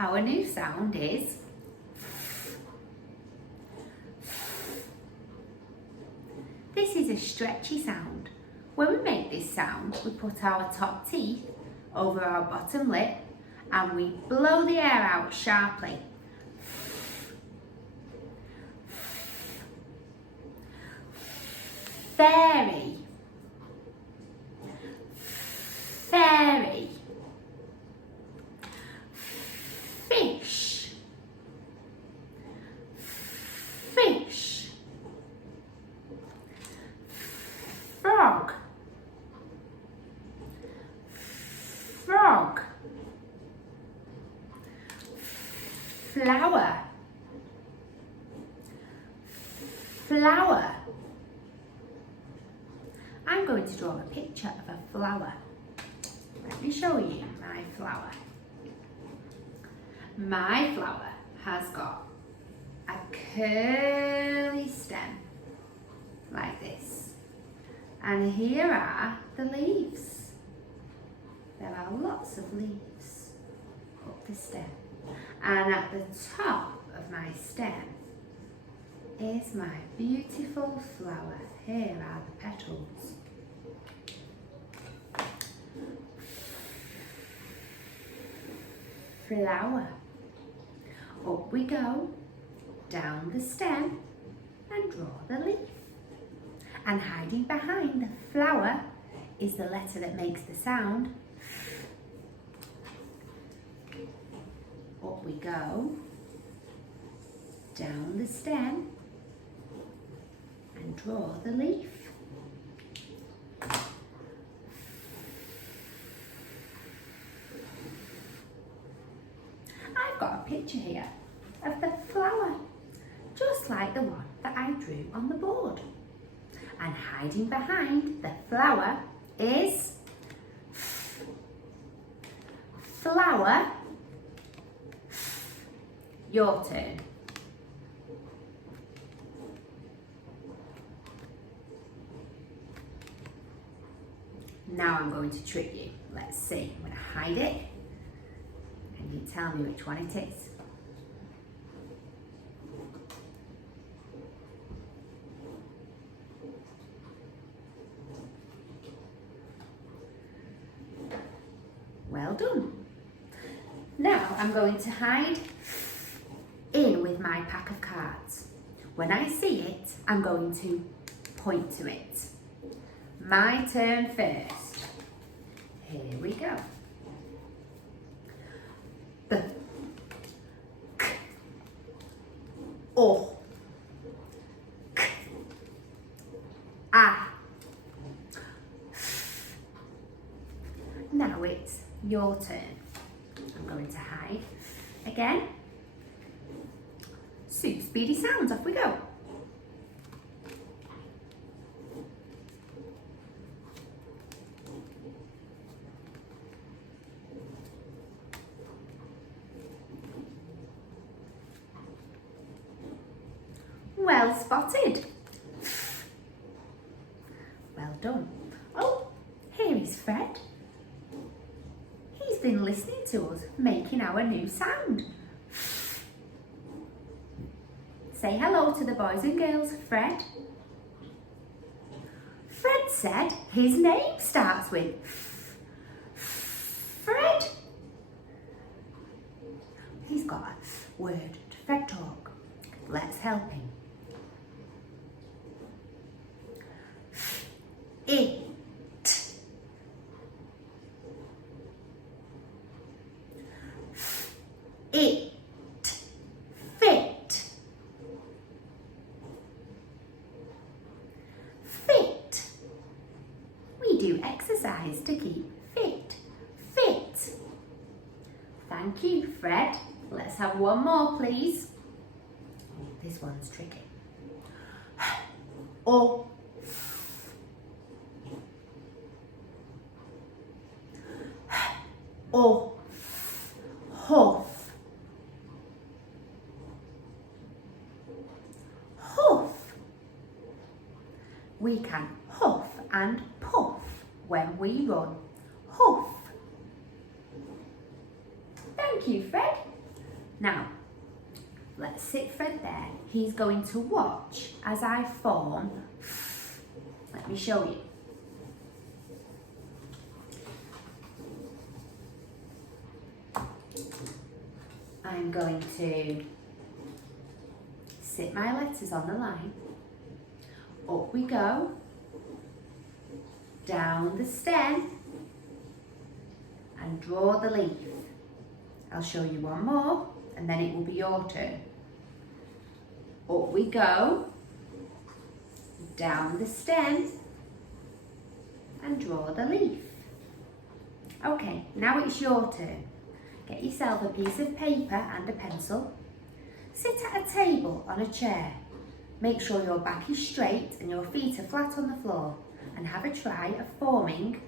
Our new sound is this is a stretchy sound. When we make this sound, we put our top teeth over our bottom lip and we blow the air out sharply. Fairy, fairy. Fish, fish. Frog, frog. Flower, flower. I'm going to draw a picture of a flower. Let me show you my flower. My flower has got a curly stem like this. And here are the leaves. There are lots of leaves up the stem. And at the top of my stem is my beautiful flower. Here are the petals. Flower. Up we go, down the stem and draw the leaf. And hiding behind the flower is the letter that makes the sound. Up we go, down the stem and draw the leaf. I've got a picture here of the flower, just like the one that I drew on the board. And hiding behind the flower is flower. Your turn. Now I'm going to trick you. Let's see. I'm going to hide it and you tell me which one it is. Well done. Now I'm going to hide in with my pack of cards. When I see it, I'm going to point to it. My turn first. Here we go. The k, o, k, a. Now it's your turn. I'm going to hide again. Super speedy sounds, off we go. Well spotted. Well done. Oh, here is Fred. He's been listening to us making our new sound. Say hello to the boys and girls, Fred. Fred said his name starts with Fred. He's got a word to Fred talk. Let's help him. It. It. Fit. Fit. We do exercise to keep fit. Fit. Thank you, Fred. Let's have one more, please. This one's tricky. O. O. Hoof. Hoof. We can huff and puff when we run. Hoof. Thank you, Fred. Now, let's sit Fred there. He's going to watch as I form. Let me show you. I'm going to sit my letters on the line. Up we go. Down the stem. And draw the leaf. I'll show you one more and then it will be your turn. Up we go. Down the stem. And draw the leaf. Okay, now it's your turn. Get yourself a piece of paper and a pencil. Sit at a table on a chair. Make sure your back is straight and your feet are flat on the floor. And have a try of forming